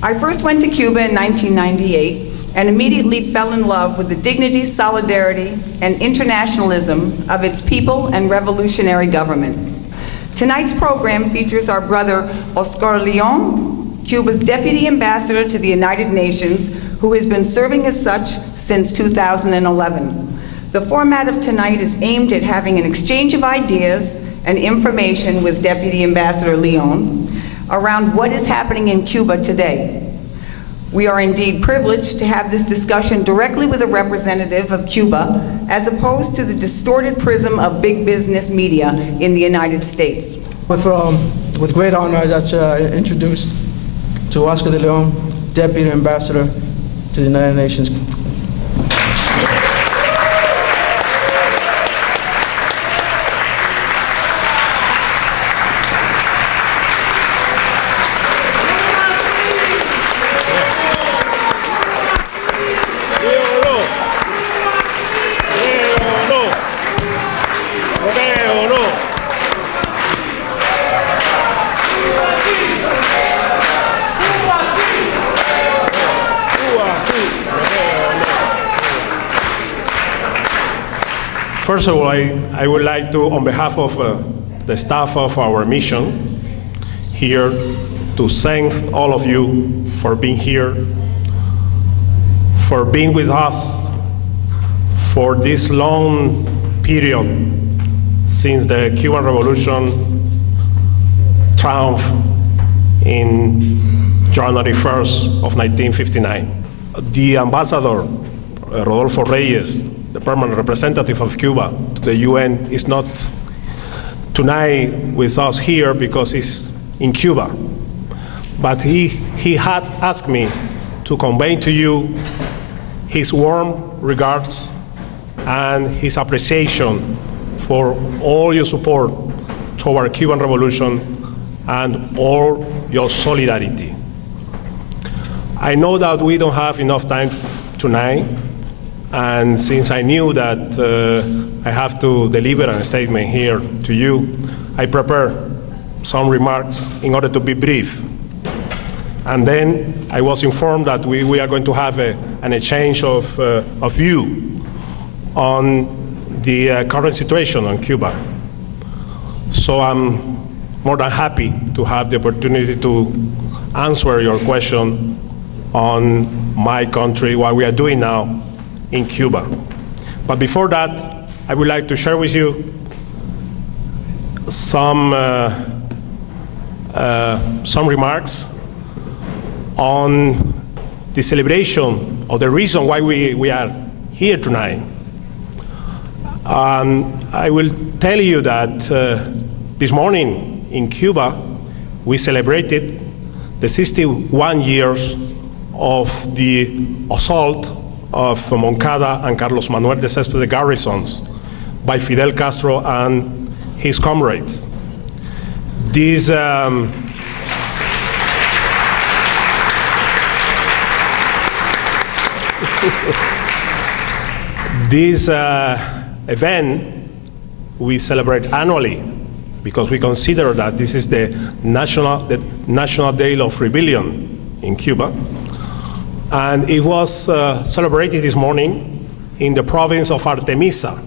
I first went to Cuba in 1998 and immediately fell in love with the dignity, solidarity, and internationalism of its people and revolutionary government. Tonight's program features our brother Oscar Leon, Cuba's Deputy Ambassador to the United Nations, who has been serving as such since 2011. The format of tonight is aimed at having an exchange of ideas and information with Deputy Ambassador Leon around what is happening in Cuba today. We are indeed privileged to have this discussion directly with a representative of Cuba, as opposed to the distorted prism of big business media in the United States. With great honor, I'd introduce to Oscar de Leon, Deputy Ambassador to the United Nations. First of all, I would like to, on behalf of the staff of our mission here, to thank all of you for being here, for being with us for this long period since the Cuban Revolution triumphed in January 1st of 1959. The ambassador, Rodolfo Reyes, the permanent representative of Cuba to the UN, is not tonight with us here because he's in Cuba. But he had asked me to convey to you his warm regards and his appreciation for all your support toward Cuban Revolution and all your solidarity. I know that we don't have enough time tonight, and since I knew that I have to deliver a statement here to you, I prepared some remarks in order to be brief. And then I was informed that we are going to have an exchange of view on the current situation on Cuba. So I'm more than happy to have the opportunity to answer your question on my country, what we are doing now in Cuba. But before that, I would like to share with you some remarks on the celebration of the reason why we are here tonight. I will tell you that this morning in Cuba, we celebrated the 61 years of the assault of Moncada and Carlos Manuel de Céspedes garrisons by Fidel Castro and his comrades. This event we celebrate annually because we consider that this is the National Day of Rebellion in Cuba. And it was celebrated this morning in the province of Artemisa.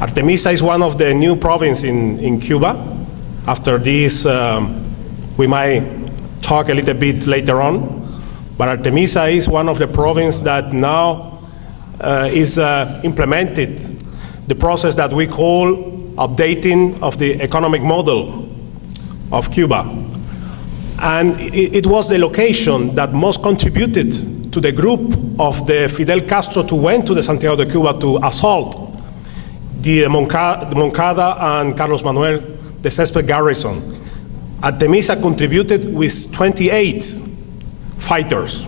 Artemisa is one of the new provinces in Cuba. After this, we might talk a little bit later on. But Artemisa is one of the provinces that now is implemented the process that we call updating of the economic model of Cuba. And it was the location that most contributed to the group of the Fidel Castro who went to the Santiago de Cuba to assault the Moncada and Carlos Manuel de Céspedes garrison. Artemisa contributed with 28 fighters.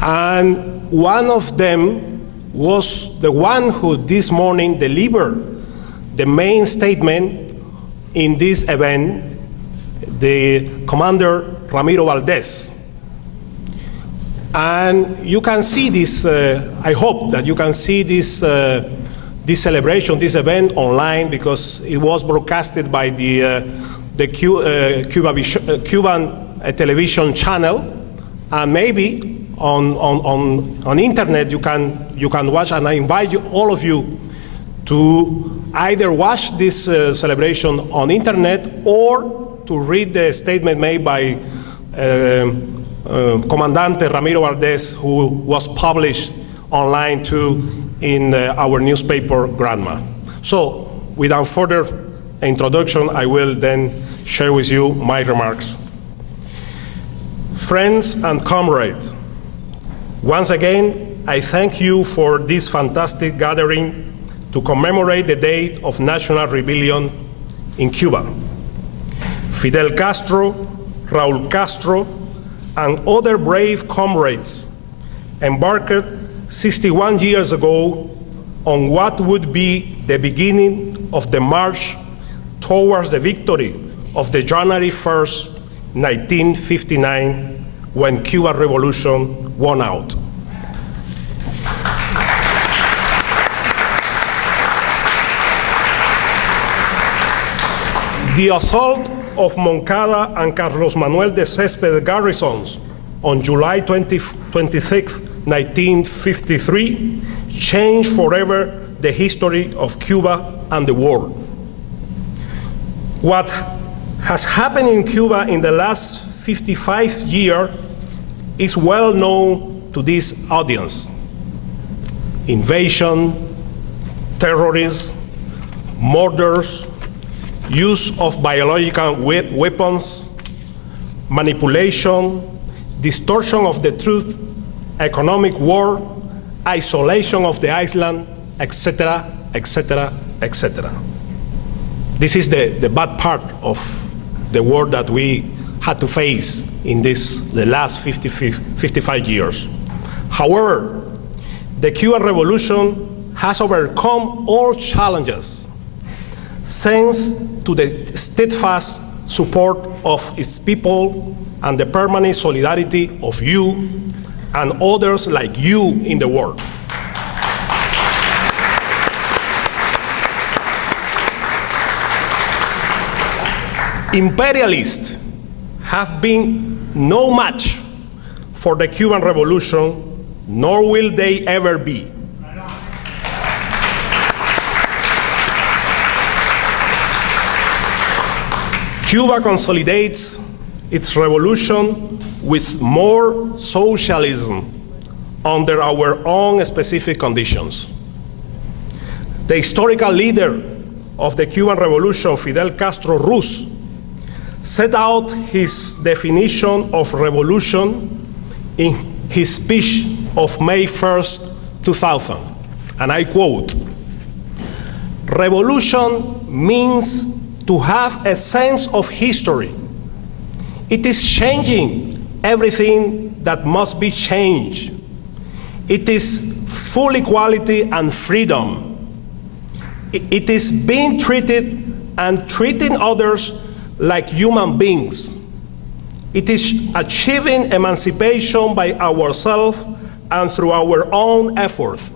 And one of them was the one who this morning delivered the main statement in this event, the Commander Ramiro Valdez. And you can see this, I hope that you can see this celebration, this event online, because it was broadcasted by the Cuban a television channel, and maybe on internet you can watch, and I invite you, all of you, to either watch this celebration on internet or to read the statement made by Comandante Ramiro Valdez, who was published online too in our newspaper, Granma. So, without further introduction, I will then share with you my remarks. Friends and comrades, once again, I thank you for this fantastic gathering to commemorate the date of national rebellion in Cuba. Fidel Castro, Raúl Castro, and other brave comrades embarked 61 years ago on what would be the beginning of the march towards the victory of the January 1st, 1959, when Cuban Revolution won out. The assault of Moncada and Carlos Manuel de Céspedes garrisons on July 26, 1953, changed forever the history of Cuba and the world. What has happened in Cuba in the last 55 years is well known to this audience. Invasion, terrorism, murders, use of biological weapons, manipulation, distortion of the truth, economic war, isolation of the island, etc., etc., etc. This is the bad part of the war that we had to face in the last 55 years. However, the Cuban Revolution has overcome all challenges thanks to the steadfast support of its people and the permanent solidarity of you and others like you in the world. Imperialists have been no match for the Cuban Revolution, nor will they ever be. Cuba consolidates its revolution with more socialism under our own specific conditions. The historical leader of the Cuban Revolution, Fidel Castro Ruz, set out his definition of revolution in his speech of May 1st, 2000, and I quote, "Revolution means to have a sense of history. It is changing everything that must be changed. It is full equality and freedom. It is being treated and treating others like human beings. It is achieving emancipation by ourselves and through our own efforts.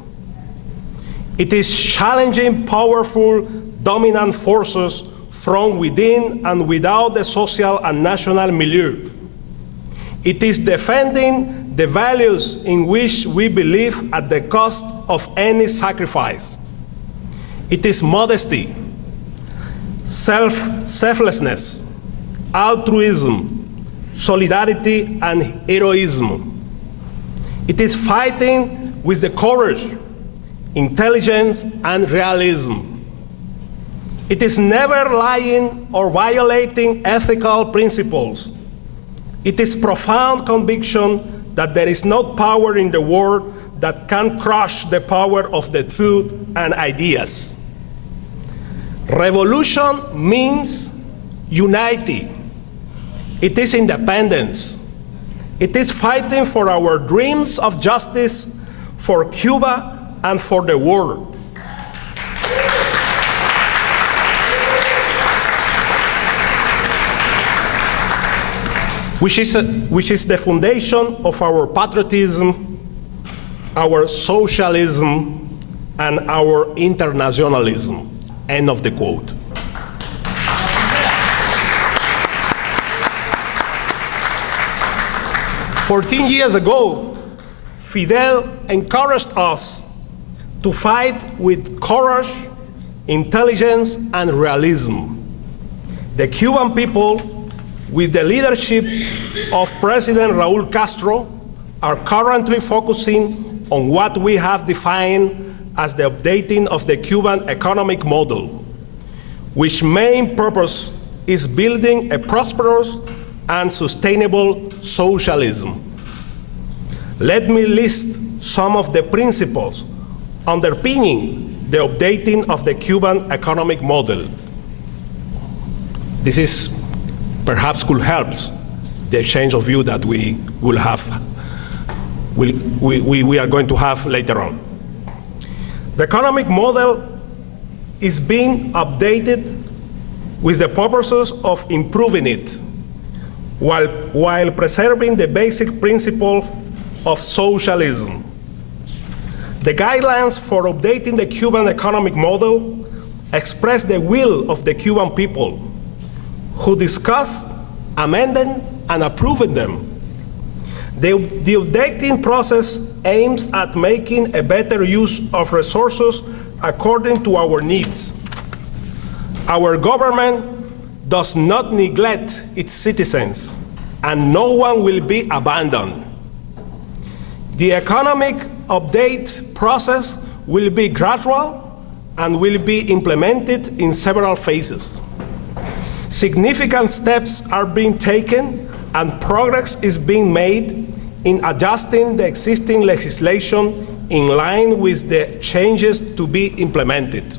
It is challenging powerful, dominant forces from within and without the social and national milieu. It is defending the values in which we believe at the cost of any sacrifice. It is modesty, selflessness, altruism, solidarity, and heroism. It is fighting with the courage, intelligence, and realism. It is never lying or violating ethical principles. It is profound conviction that there is no power in the world that can crush the power of the truth and ideas. Revolution means unity. It is independence. It is fighting for our dreams of justice for Cuba and for the world. Which is the foundation of our patriotism, our socialism, and our internationalism. End of the quote. 14 years ago, Fidel encouraged us to fight with courage, intelligence, and realism. The Cuban people, with the leadership of President Raúl Castro, are currently focusing on what we have defined as the updating of the Cuban economic model, which main purpose is building a prosperous and sustainable socialism. Let me list some of the principles underpinning the updating of the Cuban economic model. This is perhaps could help the exchange of view that we will have, we are going to have later on. The economic model is being updated with the purposes of improving it, while preserving the basic principles of socialism. The guidelines for updating the Cuban economic model express the will of the Cuban people, who discussed, amended, and approved them. The updating process aims at making a better use of resources according to our needs. Our government does not neglect its citizens, and no one will be abandoned. The economic update process will be gradual and will be implemented in several phases. Significant steps are being taken and progress is being made in adjusting the existing legislation in line with the changes to be implemented.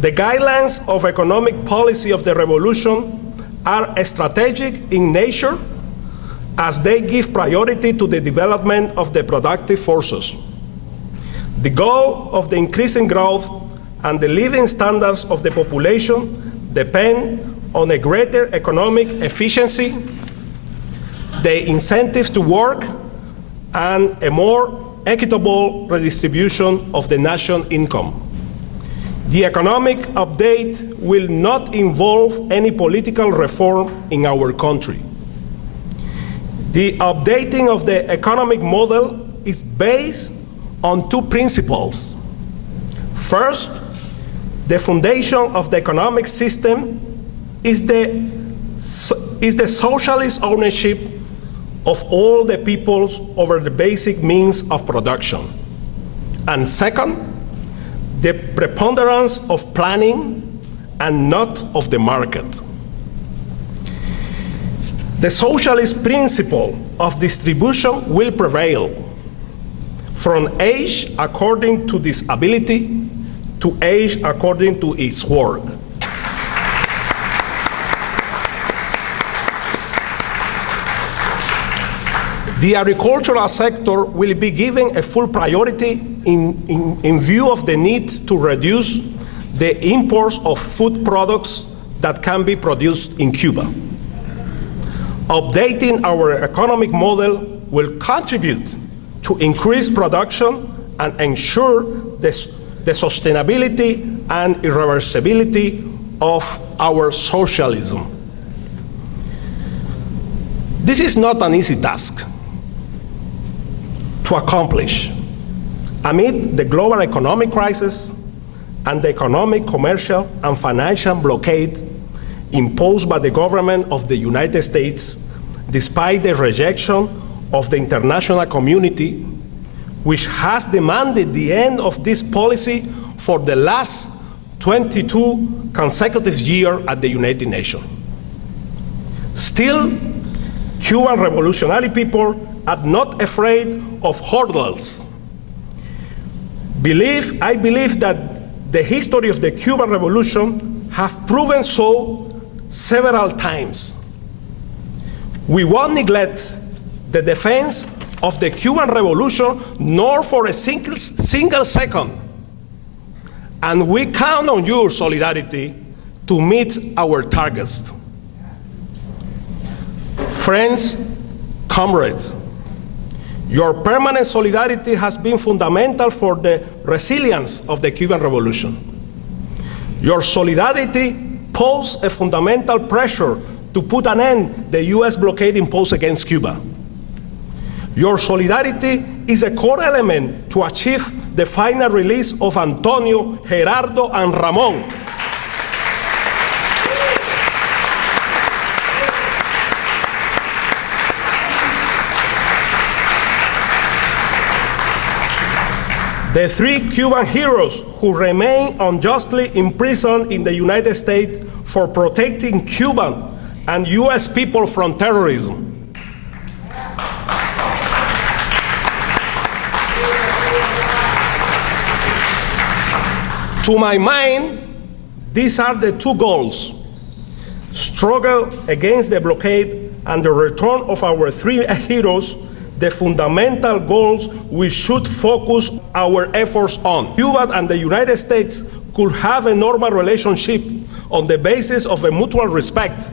The guidelines of economic policy of the revolution are strategic in nature, as they give priority to the development of the productive forces. The goal of the increasing growth and the living standards of the population depend on a greater economic efficiency, the incentives to work, and a more equitable redistribution of the national income. The economic update will not involve any political reform in our country. The updating of the economic model is based on two principles. First, the foundation of the economic system is the socialist ownership of all the peoples over the basic means of production. And second, the preponderance of planning and not of the market. The socialist principle of distribution will prevail, from age according to disability to age according to its work. The agricultural sector will be given a full priority in view of the need to reduce the imports of food products that can be produced in Cuba. Updating our economic model will contribute to increased production and ensure the sustainability and irreversibility of our socialism. This is not an easy task to accomplish amid the global economic crisis and the economic, commercial, and financial blockade imposed by the government of the United States, despite the rejection of the international community, which has demanded the end of this policy for the last 22 consecutive years at the United Nations. Still, Cuban revolutionary people are not afraid of hurdles. I believe that the history of the Cuban Revolution have proven so several times. We won't neglect the defense of the Cuban Revolution, nor for a single second. And we count on your solidarity to meet our targets. Friends, comrades, your permanent solidarity has been fundamental for the resilience of the Cuban Revolution. Your solidarity posed a fundamental pressure to put an end to the US blockade imposed against Cuba. Your solidarity is a core element to achieve the final release of Antonio, Gerardo, and Ramon. The 3 Cuban heroes who remain unjustly imprisoned in the United States for protecting Cuban and U.S. people from terrorism. To my mind, these are the 2 goals: struggle against the blockade and the return of our 3 heroes, the fundamental goals we should focus our efforts on. Cuba and the United States could have a normal relationship on the basis of a mutual respect,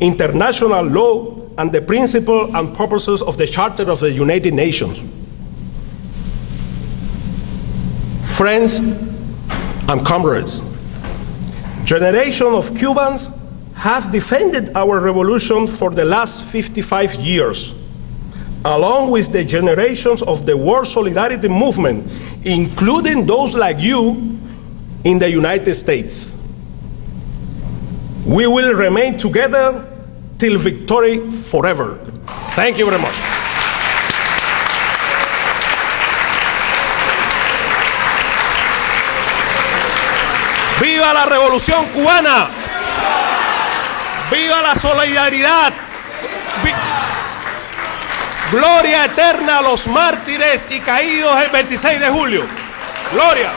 international law, and the principles and purposes of the Charter of the United Nations. Friends and comrades, generations of Cubans have defended our revolution for the last 55 years, along with the generations of the world solidarity movement, including those like you in the United States. We will remain together till victory forever. Thank you very much. ¡Viva la Revolución Cubana! ¡Viva la solidaridad! ¡Gloria eterna a los mártires y caídos el 26 de julio! ¡Gloria!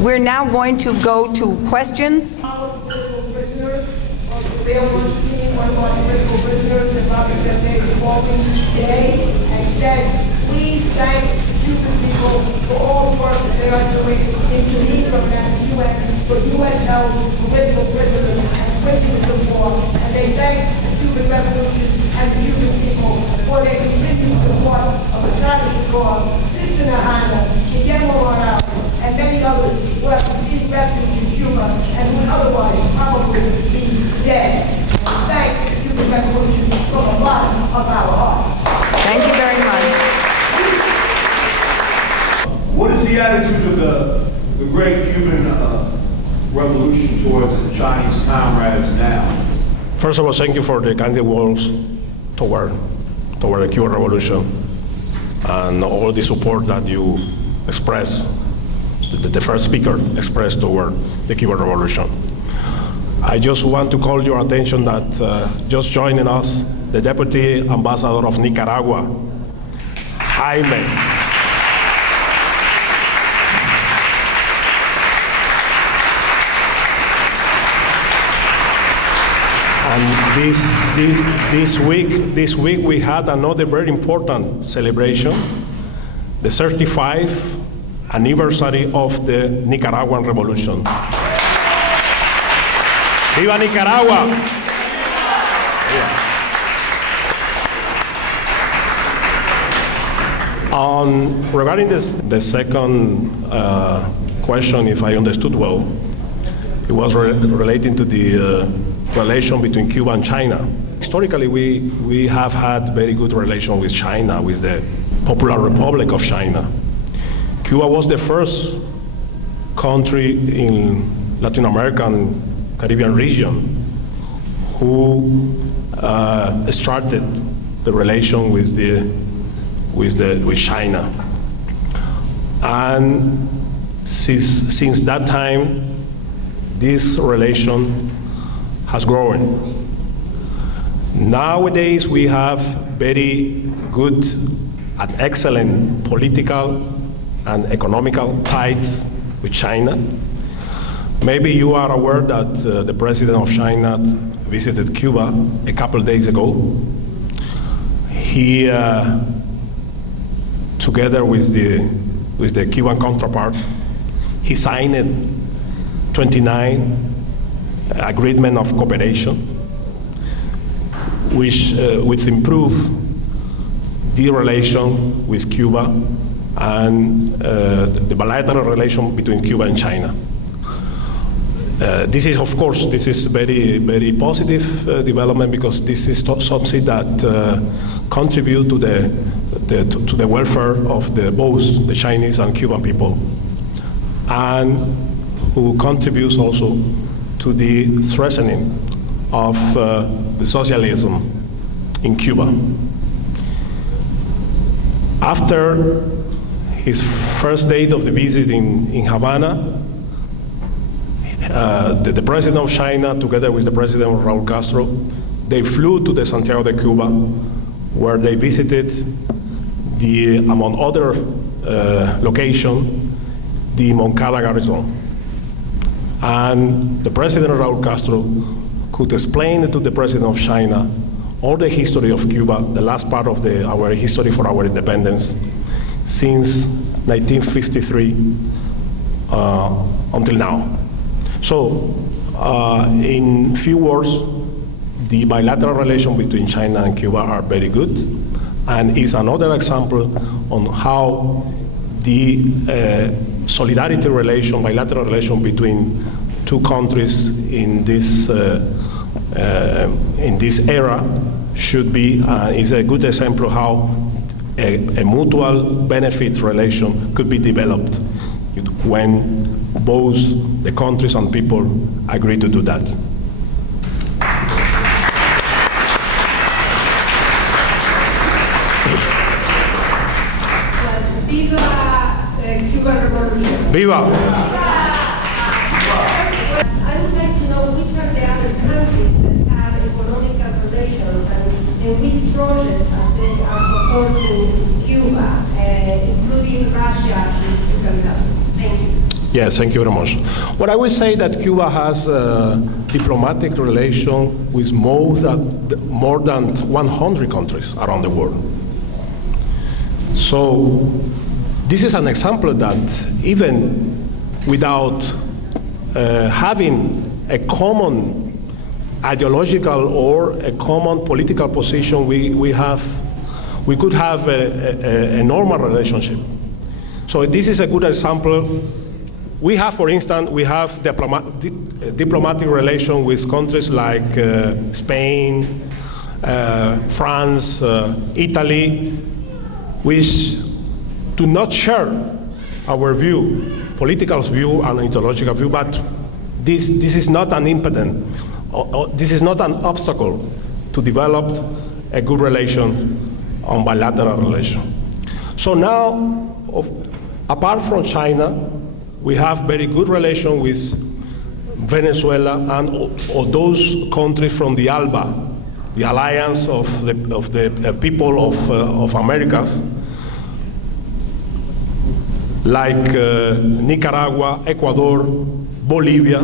We're now going to go to questions. Today and said, please thank the Cuban people for all the work that they are doing in Geneva and the UN for UN-held political prisoners and prisoners of war. And they thank the Cuban Revolution and the Cuban people for their continued support of the Chinese cause, Sister Nahana, Guillermo Morales, and many others who have received refuge in Cuba and would otherwise probably be dead. And thank the Cuban Revolution from the bottom of our hearts. Thank you very much. What is the attitude of the great Cuban revolution towards the Chinese comrades now? First of all, thank you for the kind words toward the Cuban Revolution and all the support that you expressed, the first speaker expressed toward the Cuban Revolution. I just want to call your attention that just joining us, the Deputy Ambassador of Nicaragua, Jaime. And this week we had another very important celebration, the 35th anniversary of the Nicaraguan Revolution. ¡Viva Nicaragua! Regarding the second question, if I understood well, it was relating to the relation between Cuba and China. Historically, we have had very good relation with China, with the Popular Republic of China. Cuba was the first country in Latin American Caribbean region who started the relation with China, and since that time, this relation has grown. Nowadays, we have very good and excellent political and economical ties with China. Maybe you are aware that the president of China visited Cuba a couple of days ago. He, together with the Cuban counterpart, he signed 29 agreement of cooperation, which improve the relation with Cuba and the bilateral relation between Cuba and China. This is, of course, this is very, very positive development, because this is something that contribute to the welfare of both the Chinese and Cuban people, and who contributes also to the strengthening of the socialism in Cuba. After his first date of the visit in Havana, the president of China, together with the president of Raúl Castro, they flew to the Santiago de Cuba, where they visited among other locations, the Moncada garrison. And the president Raúl Castro could explain to the president of China all the history of Cuba, the last part of our history for our independence, since 1953 until now. So, in few words, the bilateral relations between China and Cuba are very good, and is another example on how the solidarity relation, bilateral relation between two countries in this era should be, is a good example of how a mutual benefit relation could be developed when both the countries and people agree to do that. Viva Cuban Revolution. Viva! I would like to know which are the other countries that have economic relations and which projects are they are supporting Cuba, including Russia and Cuba. Thank you. Yes, thank you very much. Well, I would say that Cuba has a diplomatic relation with more than 100 countries around the world. So this is an example that even without having a common ideological or a common political position, we could have a normal relationship. So this is a good example. We have, for instance, diplomatic relation with countries like Spain, France, Italy, which do not share our view, political view and ideological view, but this is not an impediment, this is not an obstacle to develop a good relation on bilateral relation. So now, apart from China, we have very good relation with Venezuela and or those countries from the ALBA, the Alliance of the People of Americas, like Nicaragua, Ecuador, Bolivia.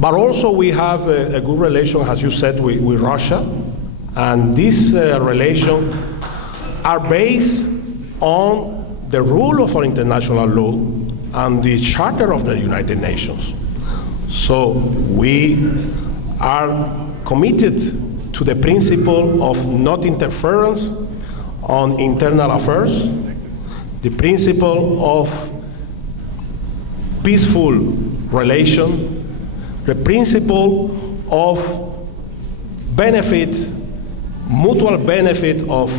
But also we have a good relation, as you said, with Russia, and these relations are based on the rule of our international law and the Charter of the United Nations. So we are committed to the principle of not interference on internal affairs, the principle of peaceful relation, the principle of benefit, mutual benefit of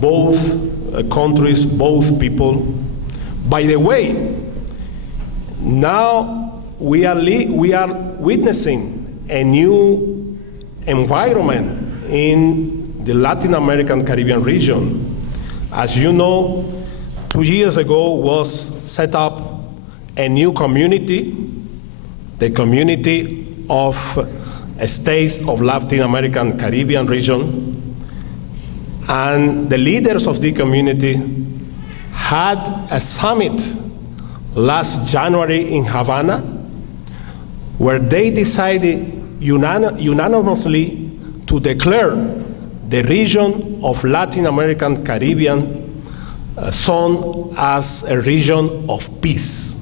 both countries, both people. By the way, now we are witnessing a new environment in the Latin American Caribbean region. As you know, 2 years ago was set up a new community, the community of states of Latin American Caribbean region. And the leaders of the community had a summit last January in Havana, where they decided unanimously to declare the region of Latin American Caribbean zone as a region of peace.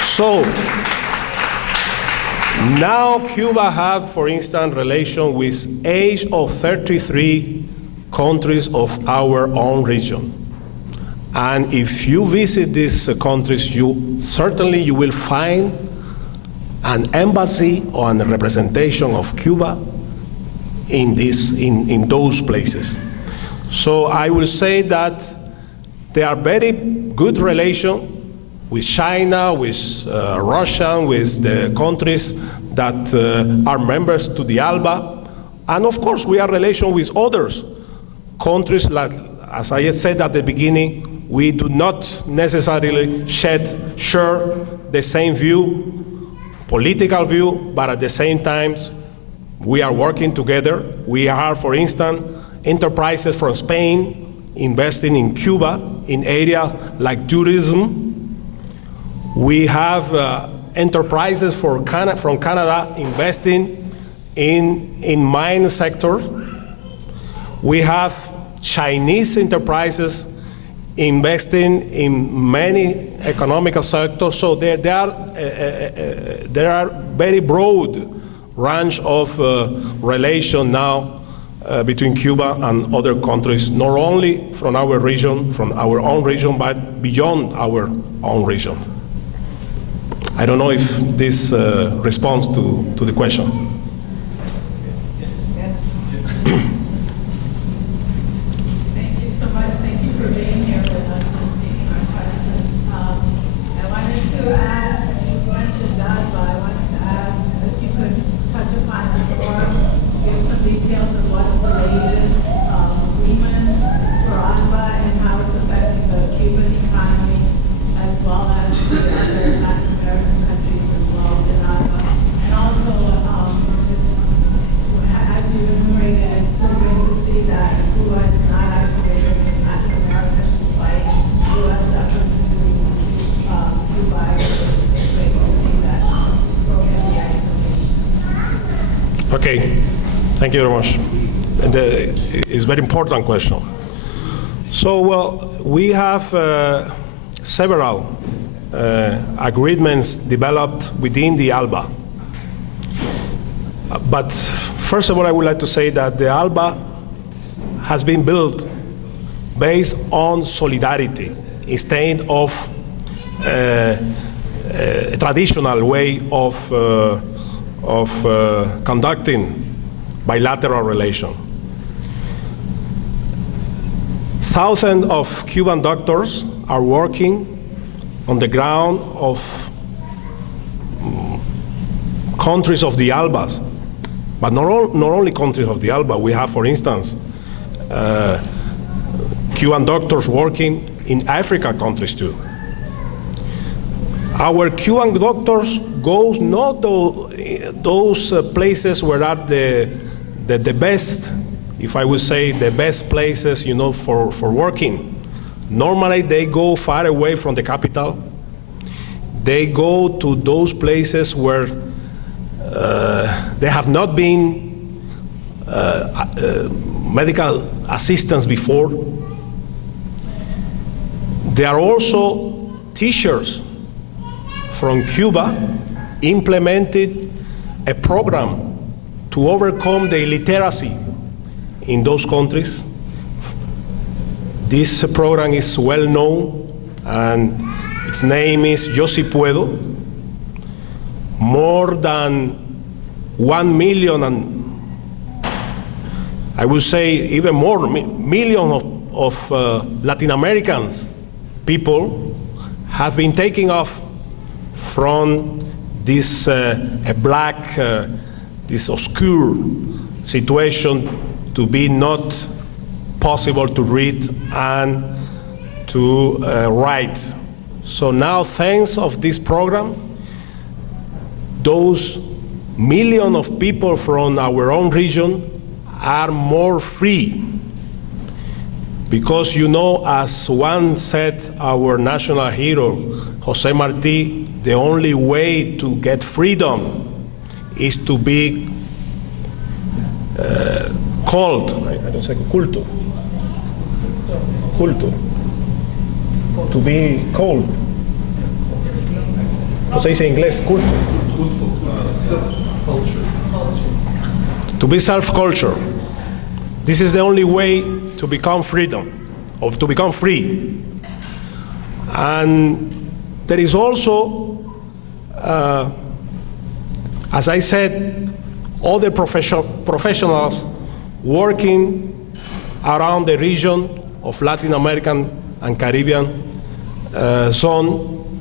So now Cuba have, for instance, relation with age of 33 countries of our own region. And if you visit these countries, you will find an embassy or a representation of Cuba in those places. So I will say that there are very good relations with China, with Russia, with the countries that are members to the ALBA. And of course, we have relations with others. Countries like, as I said at the beginning, we do not necessarily share the same view, political view, but at the same time, we are working together. We have, for instance, enterprises from Spain investing in Cuba in areas like tourism. We have enterprises from Canada investing in mine sectors. We have Chinese enterprises investing in many economical sectors. So there are very broad range of relation now between Cuba and other countries, not only from our own region, but beyond our own region. I don't know if this responds to the question. Thank you so much. Thank you for being here with us and taking our questions. I wanted to ask, you mentioned that, but I wanted to ask if you could touch upon it or give some details of what's the latest agreements for ALBA and how it's affecting the Cuban economy as well as the other Latin American countries involved in ALBA. And also, as you enumerated, it's so great to see that Cuba is not isolated in Latin America despite U.S. efforts to increase Cuba. It's great to see that it's broken the isolation. Okay, thank you very much. And it's a very important question. So, well, we have several agreements developed within the ALBA. But first of all, I would like to say that the ALBA has been built based on solidarity instead of a traditional way of conducting bilateral relations. Thousands of Cuban doctors are working on the ground of countries of the ALBA, but not only countries of the ALBA. We have, for instance, Cuban doctors working in African countries too. Our Cuban doctors go not to those places where are the best, if I would say, the best places, for working. Normally, they go far away from the capital. They go to those places where they have not been medical assistance before. There are also teachers from Cuba implemented a program to overcome the illiteracy in those countries. This program is well known, and its name is Yo Si Puedo. More than 1 million, and I would say even more, million of Latin Americans people have been taken off from this black, this obscure situation to be not possible to read and to write. So now, thanks of this program, those millions of people from our own region are more free. Because as one said, our national hero, Jose Marti, the only way to get freedom is to be called, I don't say culto, to be called. ¿Cómo se dice en inglés? Culto. To be self-culture. This is the only way to become freedom, or to become free. And there is also, as I said, other professionals working around the region of Latin American and Caribbean zone,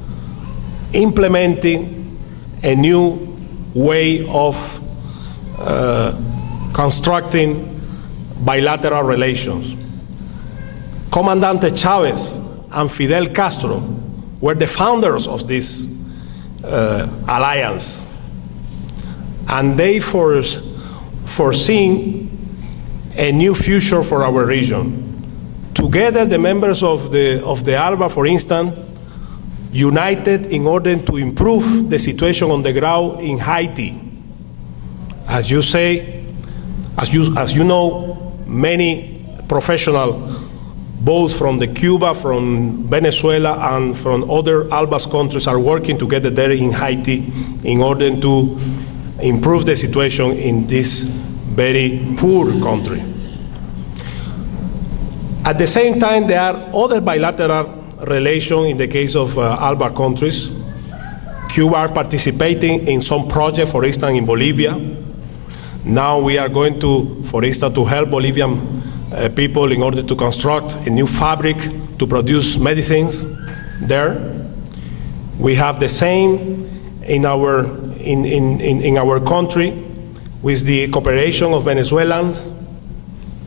implementing a new way of constructing bilateral relations. Comandante Chavez and Fidel Castro were the founders of this alliance, and they foreseen a new future for our region. Together, the members of the ALBA, for instance, united in order to improve the situation on the ground in Haiti. As you say, as you know, many professionals, both from the Cuba, from Venezuela, and from other ALBA's countries, are working together there in Haiti in order to improve the situation in this very poor country. At the same time, there are other bilateral relations in the case of ALBA countries. Cuba are participating in some projects, for instance, in Bolivia. Now we are going to, for instance, to help Bolivian people in order to construct a new fabric to produce medicines there. We have the same in our country with the cooperation of Venezuelans.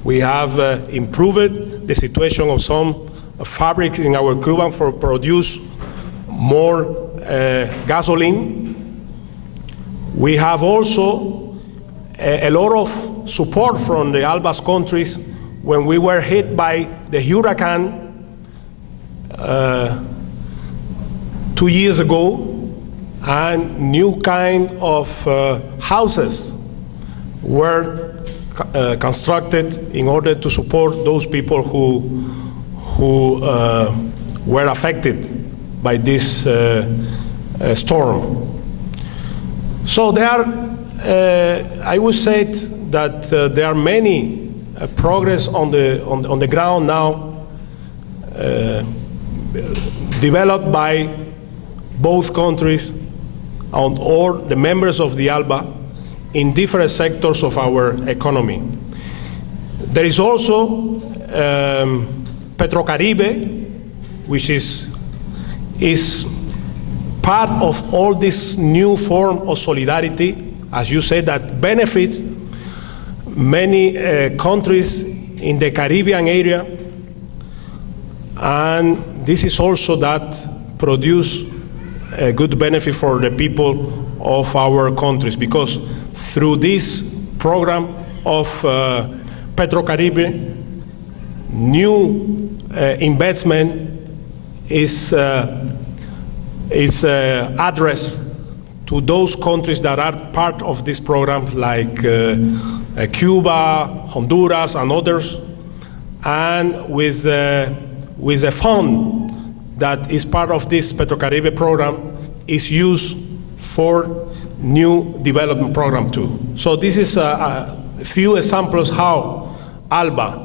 We have improved the situation of some fabrics in our Cuban for produce more gasoline. We have also a lot of support from the ALBA's countries when we were hit by the hurricane 2 years ago, and new kind of houses were constructed in order to support those people who were affected by this storm. So there are, I would say that there are many progress on the ground now, developed by both countries or the members of the ALBA in different sectors of our economy. There is also Petrocaribe, which is part of all this new form of solidarity, as you said, that benefits many countries in the Caribbean area, and this is also that produce a good benefit for the people of our countries, because through this program of Petrocaribe, new investment is addressed to those countries that are part of this program, like Cuba, Honduras, and others, and with a fund that is part of this Petrocaribe program is used for new development program too. So this is a few examples how ALBA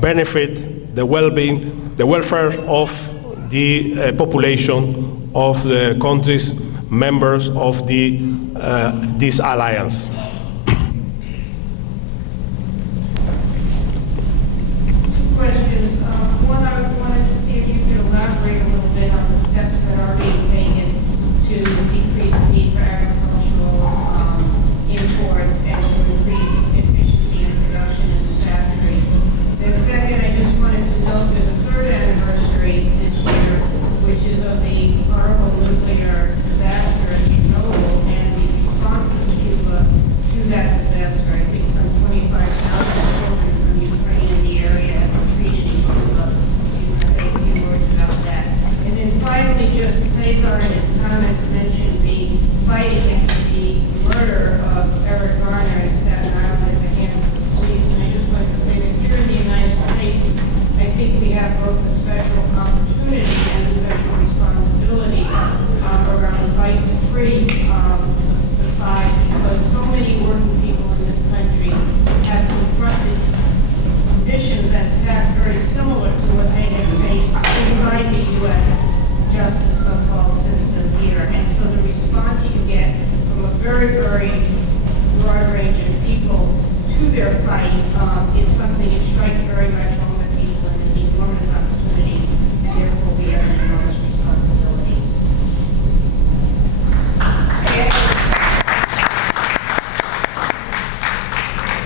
benefit the well-being, the welfare of the population of the countries members of this alliance. Two questions. One, I wanted to see if you could elaborate a little bit on the steps that are being taken to decrease the need for agricultural imports and to increase efficiency and production in the factories. Then second, I just wanted to note there's a third anniversary this year, which is of the horrible nuclear disaster in Chernobyl and the response of Cuba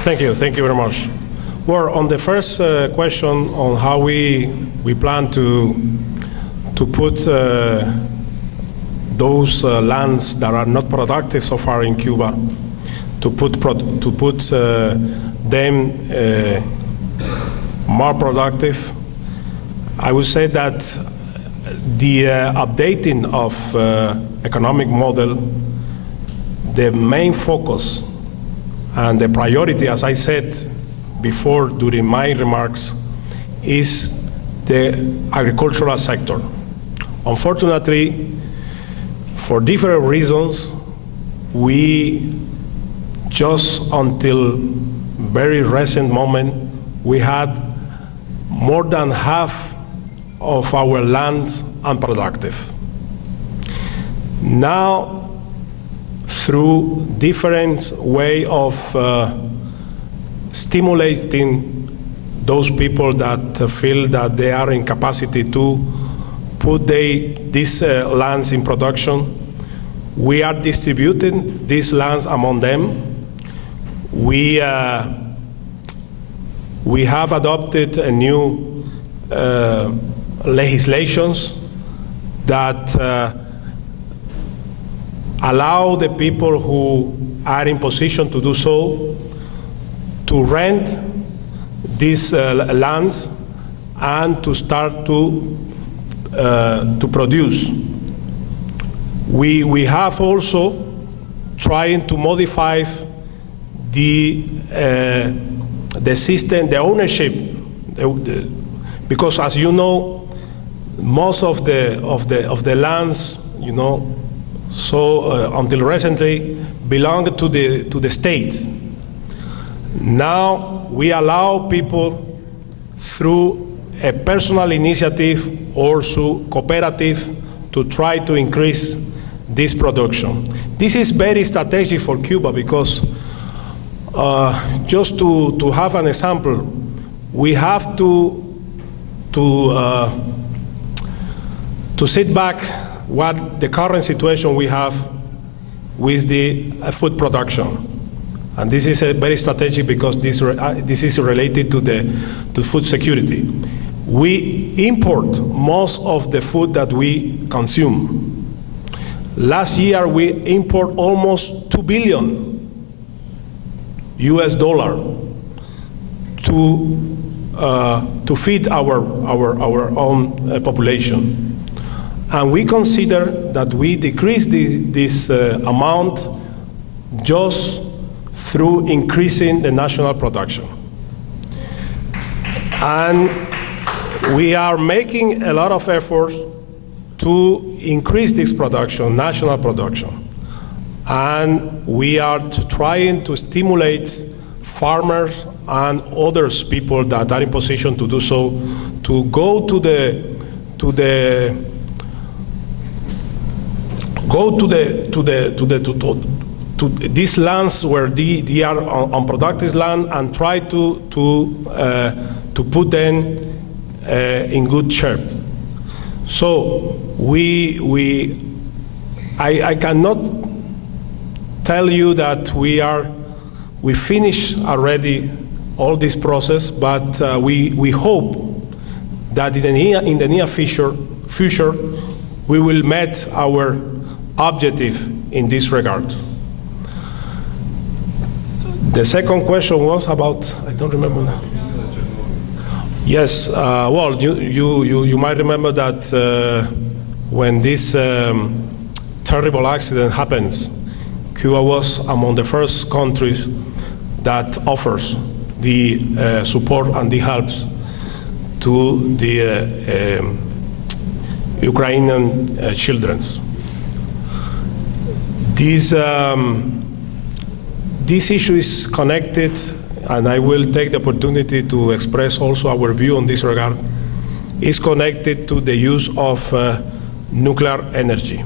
Thank you very much. Well, on the first question on how we plan to put those lands that are not productive so far in Cuba, to put them more productive, I would say that the updating of economic model, the main focus and the priority, as I said before during my remarks, is the agricultural sector. Unfortunately, for different reasons, we just until very recent moment, we had more than half of our lands unproductive. Now, through different way of stimulating those people that feel that they are in capacity to put these lands in production, we are distributing these lands among them. We have adopted a new legislations that allow the people who are in position to do so to rent these lands and to start to produce. We have also trying to modify the system, the ownership, because as you know, most of the lands, you know, so until recently belonged to the state. Now we allow people through a personal initiative or through cooperative to try to increase this production. This is very strategic for Cuba because just to have an example, we have to sit back what the current situation we have with the food production. And this is very strategic because this is related to food security. We import most of the food that we consume. Last year we import almost $2 billion to feed our own population. And we consider that we decrease this amount just through increasing the national production. And we are making a lot of efforts to increase this production, national production. And we are trying to stimulate farmers and other people that are in position to do so to go to these lands where they are unproductive land and try to put them in good shape. So I cannot tell you that we finished already all this process, but we hope that in the near future we will meet our objective in this regard. The second question was about, I don't remember now. Yes, well, you might remember that when this terrible accident happens, Cuba was among the first countries that offers the support and the helps to the Ukrainian children. This issue is connected, and I will take the opportunity to express also our view on this regard, is connected to the use of nuclear energy.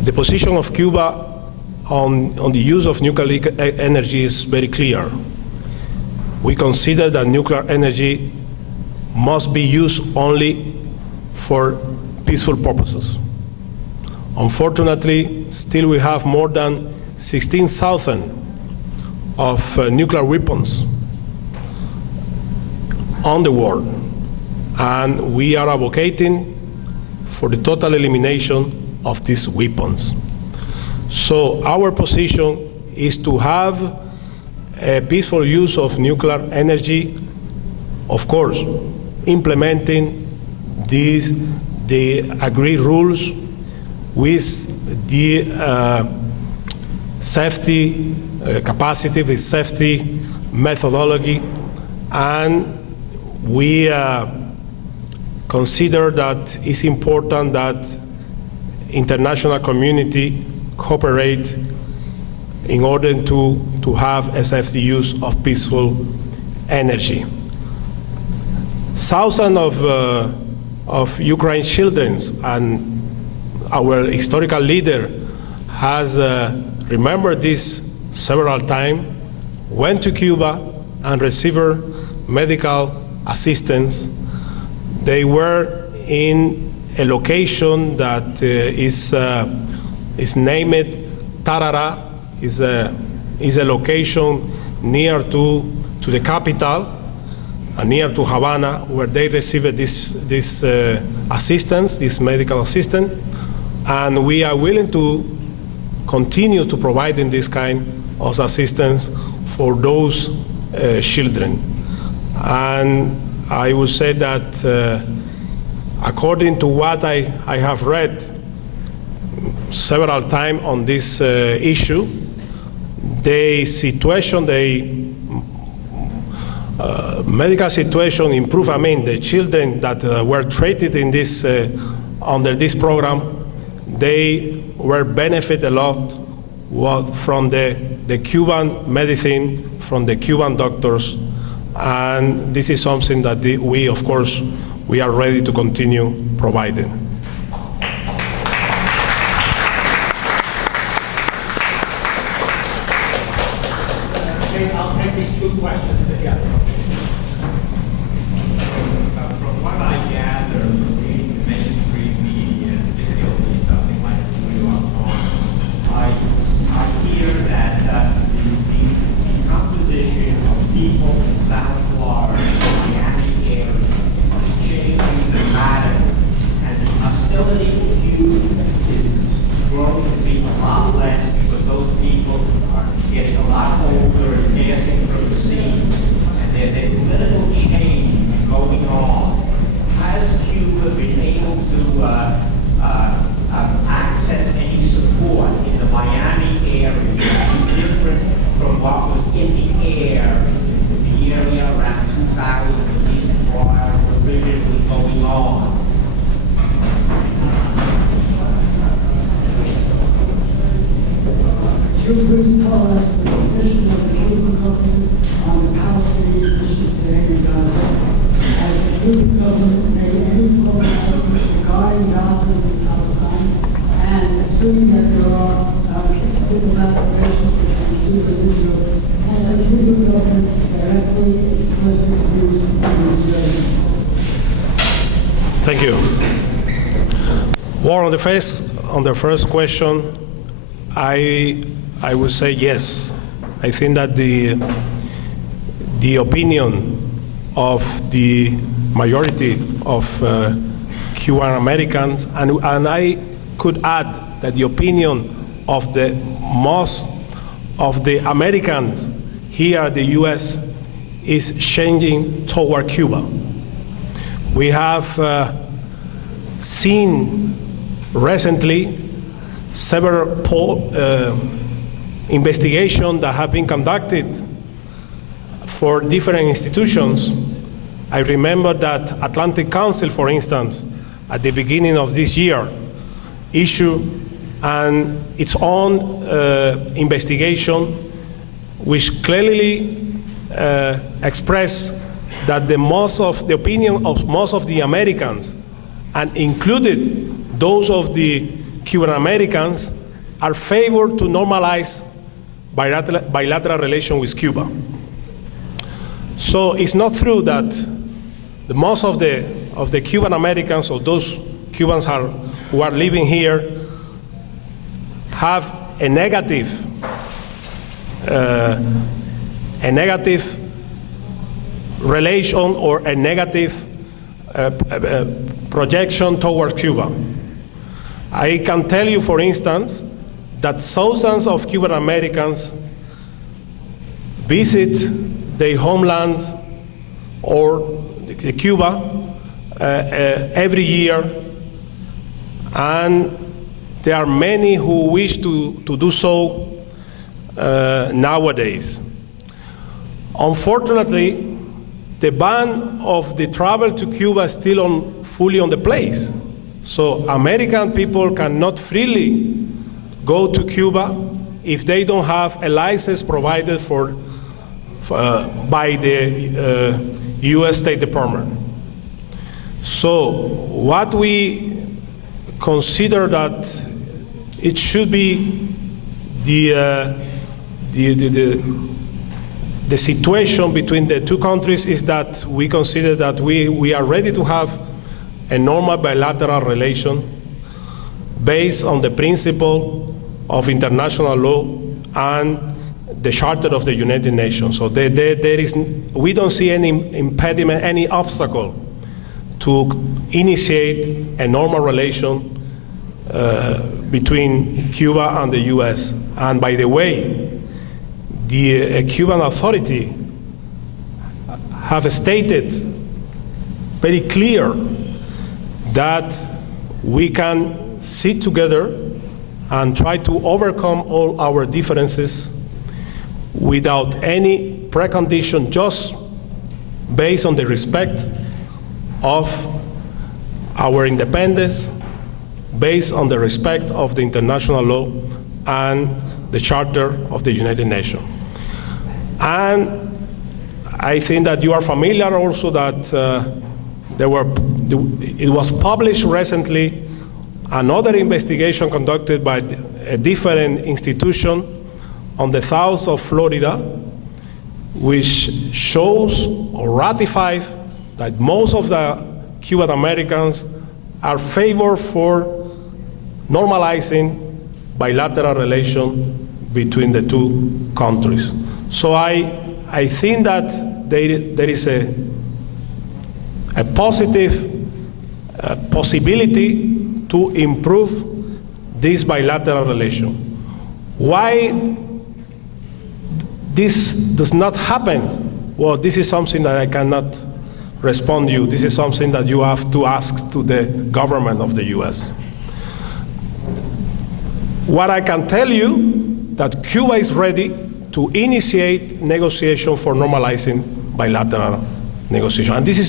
The position of Cuba on the use of nuclear energy is very clear. We consider that nuclear energy must be used only for peaceful purposes. Unfortunately, still we have more than 16,000 of nuclear weapons on the world, and we are advocating for the total elimination of these weapons. So our position is to have a peaceful use of nuclear energy, of course, implementing the agreed rules with the safety capacity, with safety methodology, and we consider that it's important that international community cooperate in order to have a safety use of peaceful energy. Thousands of Ukraine children, and our historical leader has remembered this several times, went to Cuba and received medical assistance. They were in a location that is named Tarara, is a location near to the capital, near to Havana, where they received this assistance, this medical assistance, and we are willing to continue to providing this kind of assistance for those children. And I would say that according to what I have read several times on this issue, the situation, medical situation improved. I mean, the children that were treated in this under this program, they were benefit a lot from the Cuban medicine, from the Cuban doctors, and this is something that we, of course, we are ready to continue providing. I'll take these two questions together. From what I gather from reading the mainstream media, particularly something like the New York Times, I hear that the composition of people in South Florida, Miami area, is changing dramatically, and the hostility to Cuba is growing to be a lot less because those people are getting a lot older and passing through the scene, and there's a political change going on. Has Cuba been able to access any support in the Miami area, which is different from what was in the air in the area around 2008 prior was originally going on? Could you please tell us the position of the Cuban government on the Palestinian issues today in Gaza? Has the Cuban government made any public statements regarding Gaza and Palestine? And assuming that there are diplomatic relations between Cuba and Israel, has the Cuban government directly expressed its views on Israel? Thank you. Well, on the first question, I would say yes. I think that the opinion of the majority of Cuban Americans, and I could add that the opinion of the most of the Americans here at the U.S. is changing toward Cuba. We have seen recently several investigations that have been conducted for different institutions. I remember that Atlantic Council, for instance, at the beginning of this year, issued its own investigation, which clearly expressed that the opinion of most of the Americans, and included those of the Cuban Americans, are favored to normalize bilateral relations with Cuba. So it's not true that the most of the Cuban Americans, or those Cubans who are living here, have a negative a negative relation or a negative projection towards Cuba. I can tell you, for instance, that thousands of Cuban Americans visit their homelands or Cuba every year, and there are many who wish to do so nowadays. Unfortunately, the ban of the travel to Cuba is still fully on the place. So American people cannot freely go to Cuba if they don't have a license provided by the U.S. State Department. So what we consider that it should be the situation between the two countries is that we consider that we are ready to have a normal bilateral relation based on the principle of international law and the Charter of the United Nations. So we don't see any impediment, any obstacle to initiate a normal relation between Cuba and the U.S. And by the way, the Cuban authority have stated very clear that we can sit together and try to overcome all our differences without any precondition, just based on the respect of our independence, based on the respect of the international law and the Charter of the United Nations. And I think that you are familiar also that it was published recently another investigation conducted by a different institution on the south of Florida, which shows or ratifies that most of the Cuban Americans are favored for normalizing bilateral relations between the two countries. So I think that there is a positive possibility to improve this bilateral relation. Why this does not happen? Well, this is something that I cannot respond to you. This is something that you have to ask to the government of the U.S. What I can tell you that Cuba is ready to initiate negotiation for normalizing bilateral negotiation. And this is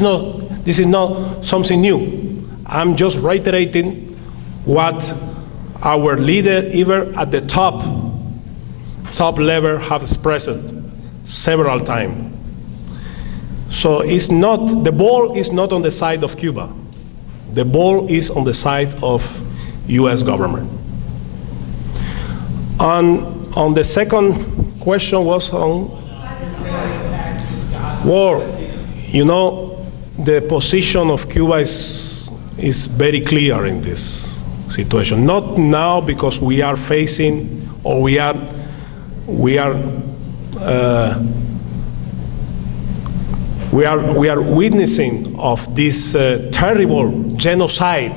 not something new. I'm just reiterating what our leader, even at the top level, have expressed several times. So the ball is not on the side of Cuba. The ball is on the side of U.S. government. On the second question was on, well, you know, the position of Cuba is very clear in this situation. Not now, because we are facing, or we are witnessing of this terrible genocide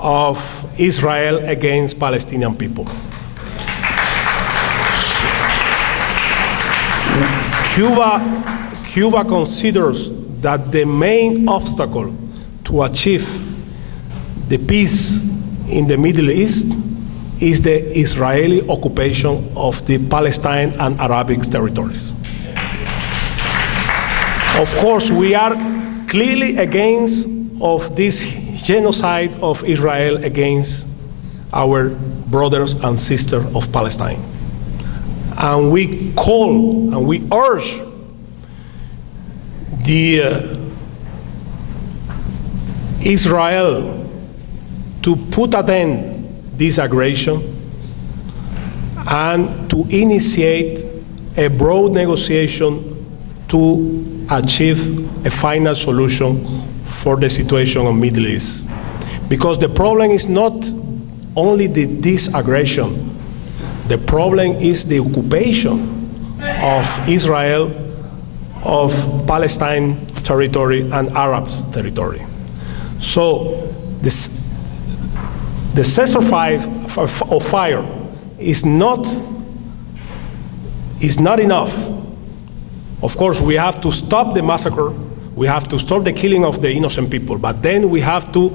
of Israel against Palestinian people. Cuba considers that the main obstacle to achieve the peace in the Middle East is the Israeli occupation of the Palestine and Arabic territories. Of course, we are clearly against of this genocide of Israel against our brothers and sisters of Palestine. And we call and we urge the Israel to put an end to this aggression and to initiate a broad negotiation to achieve a final solution for the situation in the Middle East. Because the problem is not only this aggression, the problem is the occupation of Israel, of Palestine territory, and Arab territory. So the ceasefire of fire is not enough. Of course, we have to stop the massacre, we have to stop the killing of the innocent people, but then we have to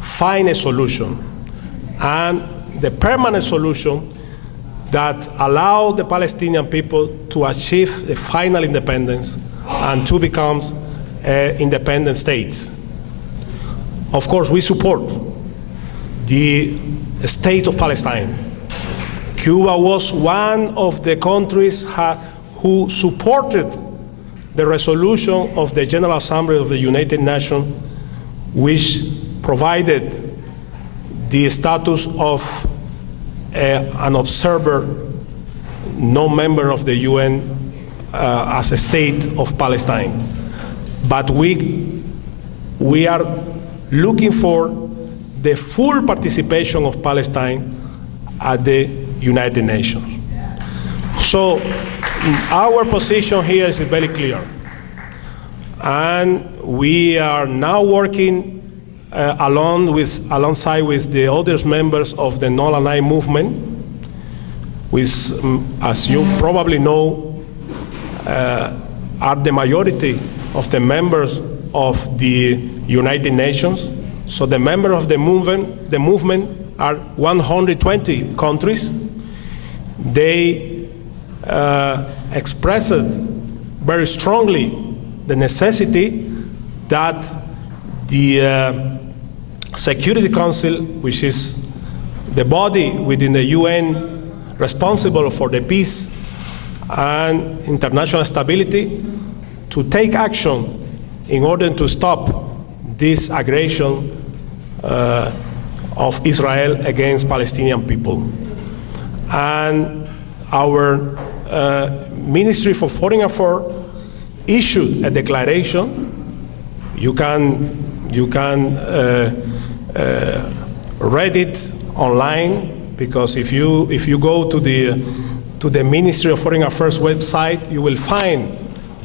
find a solution, and the permanent solution that allow the Palestinian people to achieve the final independence and to become independent states. Of course, we support the state of Palestine. Cuba was one of the countries who supported the resolution of the General Assembly of the United Nations, which provided the status of an observer, no member of the UN, as a state of Palestine. But we are looking for the full participation of Palestine at the United Nations. So our position here is very clear. And we are now working alongside with the other members of the Non-Aligned Movement, which, as you probably know, are the majority of the members of the United Nations. So the members of the movement are 120 countries. They expressed very strongly the necessity that the Security Council, which is the body within the UN responsible for the peace and international stability, to take action in order to stop this aggression of Israel against Palestinian people. And our Ministry for Foreign Affairs issued a declaration. You can read it online, because if you go to the Ministry of Foreign Affairs website, you will find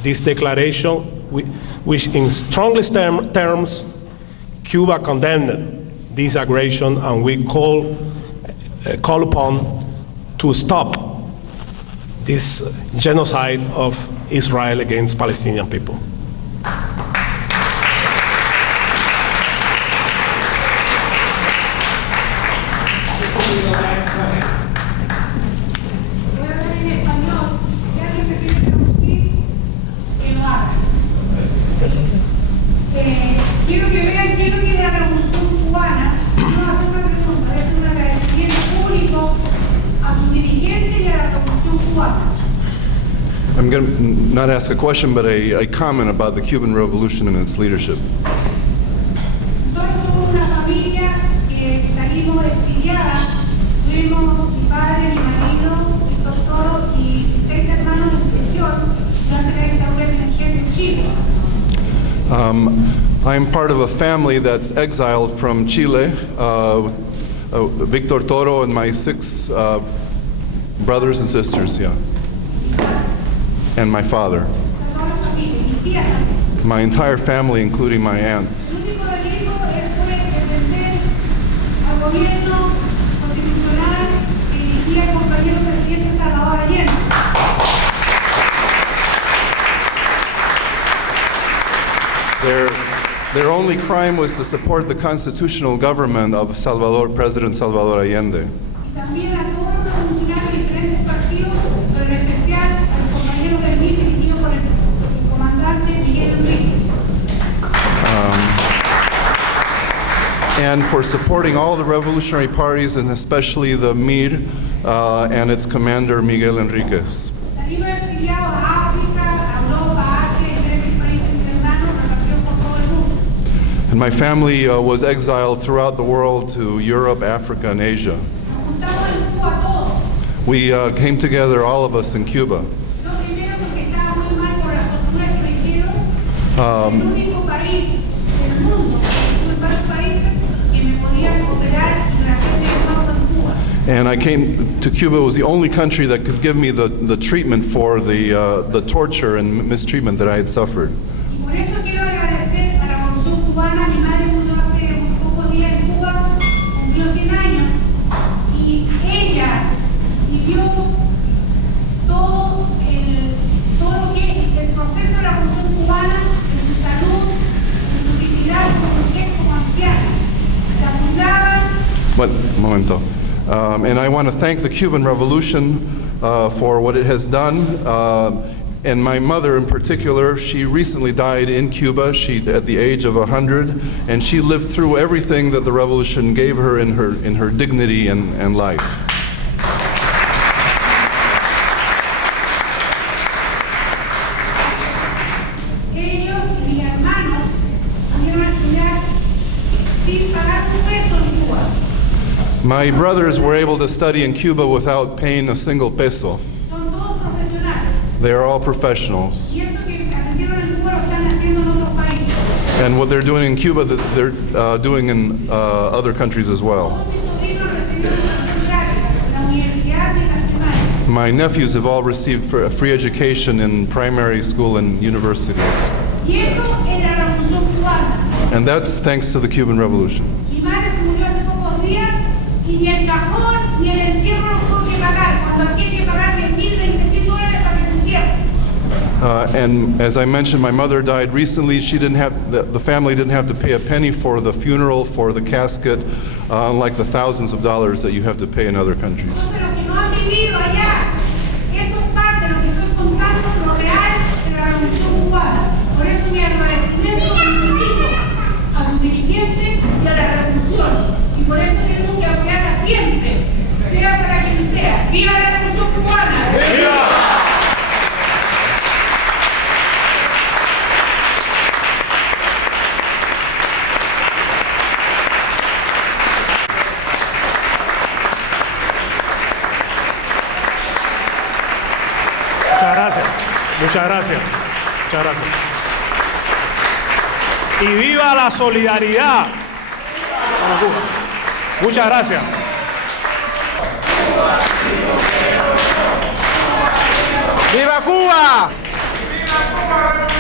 this declaration, which in strongest terms Cuba condemned this aggression, and we call upon to stop this genocide of Israel against Palestinian people. Quiero que vean qué es lo que es la revolución cubana. Vamos a hacer una pregunta, es un agradecimiento público a sus dirigentes y a la revolución cubana. I'm going to not ask a question, but a comment about the Cuban Revolution and its leadership. Nosotros somos una familia que salimos exiliadas. Tuvimos mi padre, mi marido, Víctor Toro y 6 hermanos en prisión durante la dictadura emergente en Chile. I'm part of a family that's exiled from Chile, Victor Toro and my 6 brothers and sisters, yeah, and my father. My entire family, including my aunts. Their only crime was to support the constitutional government of President Salvador Allende. And for supporting all the revolutionary parties, and especially the MIR and its commander, Miguel Enriquez. And my family was exiled throughout the world to Europe, Africa, and Asia. We came together, all of us, in Cuba. And I came to Cuba. It was the only country that could give me the treatment for the torture and mistreatment that I had suffered. Y por eso quiero agradecer a la Revolución Cubana. Mi madre murió hace un poco días en Cuba, cumplió 100 años, y ella vivió todo lo que es el proceso de la Revolución Cubana, en su salud, en su dignidad como anciana. La cuidaban. But, momento. And I want to thank the Cuban Revolution for what it has done. And my mother in particular, she recently died in Cuba, at the age of 100, and she lived through everything that the revolution gave her in her dignity and life. Ellos y mis hermanos pudieron estudiar sin pagar un peso en Cuba. My brothers were able to study in Cuba without paying a single peso. Son todos profesionales. They are all professionals. Y eso que aprendieron en Cuba lo están haciendo en otros países. And what they're doing in Cuba, they're doing in other countries as well. Todos mis sobrinos recibieron educación gratis en la universidad y en la primaria. My nephews have all received free education in primary school and universities. Y eso es la Revolución Cubana. And that's thanks to the Cuban Revolution. Mi madre se murió hace pocos días y ni el cajón ni el entierro lo tuvo que pagar, cuando aquí hay que pagar $10,000, $20,000 para que se entierren. And as I mentioned, my mother died recently. She didn't have the family didn't have to pay a penny for the funeral, for the casket, unlike the thousands of dollars that you have to pay in other countries. Entonces, los que no han vivido allá, eso es parte de lo que estoy contando, lo real de la Revolución Cubana. Por eso mi agradecimiento infinito a sus dirigentes y a la revolución. Y por eso tenemos que apoyarla siempre, sea para quien sea. ¡Viva la Revolución Cubana! ¡Viva! Muchas gracias, muchas gracias, muchas gracias. Y viva la solidaridad. Vamos, Cuba. Muchas gracias. ¡Viva Cuba! ¡Viva Cuba!